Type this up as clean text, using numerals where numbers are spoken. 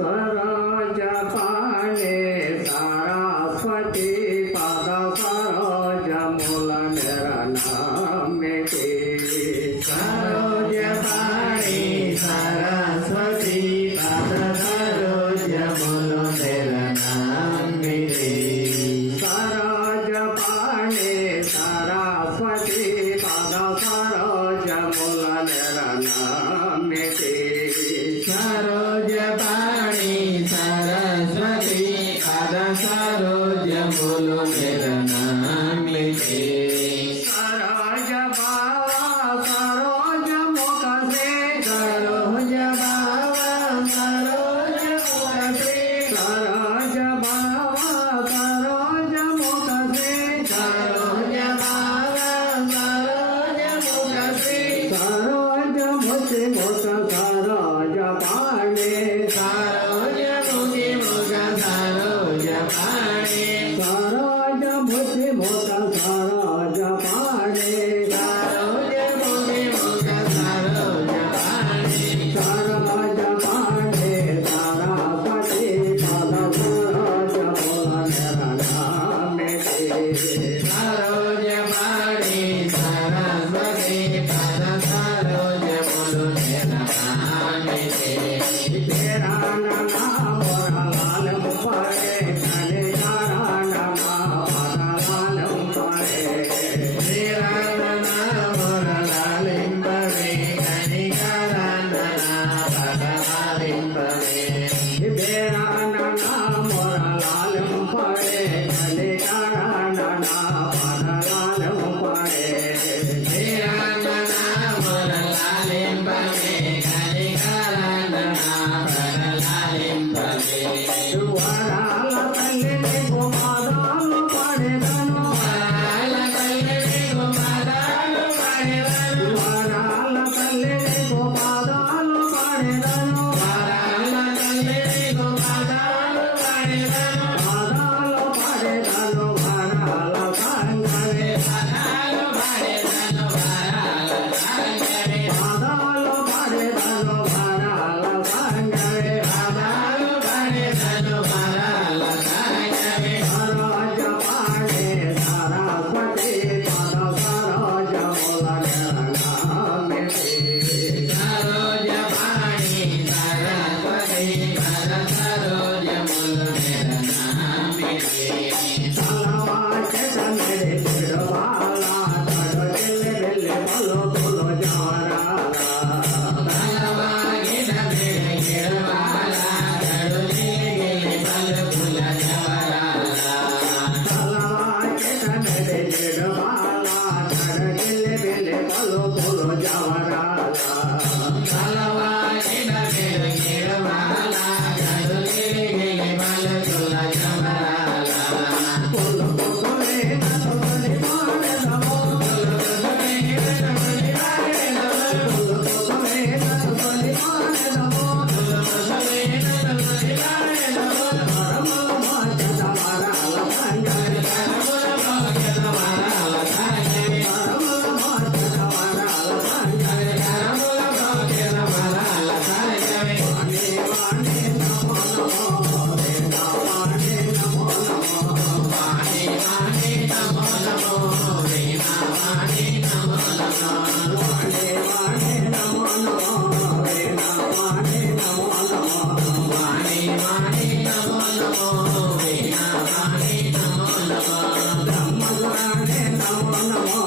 सरोज पाणे सरस्वती पद सरोज मूल मेरा नाम मिटे सरोज पाणे सरस्वती पद सरोज मूल मेरा नाम मिटे सरोज पाणे सरस्वती पद सरोज मूल मेरा नाम मिटे सरोज पाणी सरस्वती पद सरोज मूल मेरा नाम मिटे सरोज बाबा सरोज मुख से सरोज बाबा सरोज मुख से सरोज बाबा सरोज मुख से सरोज बाबा सरोज मुख से सरोज मुख मुख सरोज पाणे सरोज मुख मुख सरोज पाणे सरोज मुख मुख सरोज पाणे सरोज मुख मुख सरोज पाणे सरोज पाणे सरस्वती पद सरोज मूल मेरा नाम मिटे सरोज पाणे सरस्वती पद सरोज मूल मेरा नाम मिटे तेरा नाम मोरा लाल पड़े कने तारा नाम पद लाल पड़े तेरा नाम मोरा लाल पड़े कने तारा नाम पद लाल पड़े तेरा नाम मोरा लाल पड़े कने तारा नाम पद लाल पड़े तेरा नाम मोरा लाल पड़े कने तारा नाम पद लाल पड़े दुआरा तले को मादाल पड़े दनो वाला तले को मादाल पड़े दनो दुआरा तले को मादाल पड़े दनो वाला तले को मादाल पड़े दनो मादाल पड़े दनो वाला संगरे मादाल पड़े दनो वाला संगरे मादाल पड़े दनो वाला संगरे मादाल पड़े दनो वाला संगरे सरोज पाणे सरस्वती पद सरोज मूल मेरा नाम मिटे सरोज पाणे सरस्वती पद सरोज मूल मेरा नाम मिटे सलवा चंद्रे तिरवाला तड़ दिल दिल बोलो बोलो जवारा सलवा गिरवे गिरवाला तड़ दिल दिल बोलो बोलो जवारा सलवा चंद्रे तिरवाला तड़ दिल दिल बोलो बोलो जवारा सलवा गिरवे गिरवाला तड़ दिल दिल बोलो बोलो जवारा बोलो बोले बोले मारे नमो बोलो बोले बोले मारे नमो बोलो बोले बोले मारे नमो बोलो बोले बोले मारे नमो परम माता मारा लंगरे परम माता मारा लंगरे परम माता मारा लंगरे परम माता मारा लंगरे वाणे वाणे नमो नमो देवा वाणे नमो नमो वाणे वाणे नमो नमो देवा वाणे नमो नमो वाणे वाणे नमो नमो देवा वाणे नमो नमो वाणे वाणे नमो नमो देवा वाणे नमो नमो ब्रह्म वाणे नमो नमो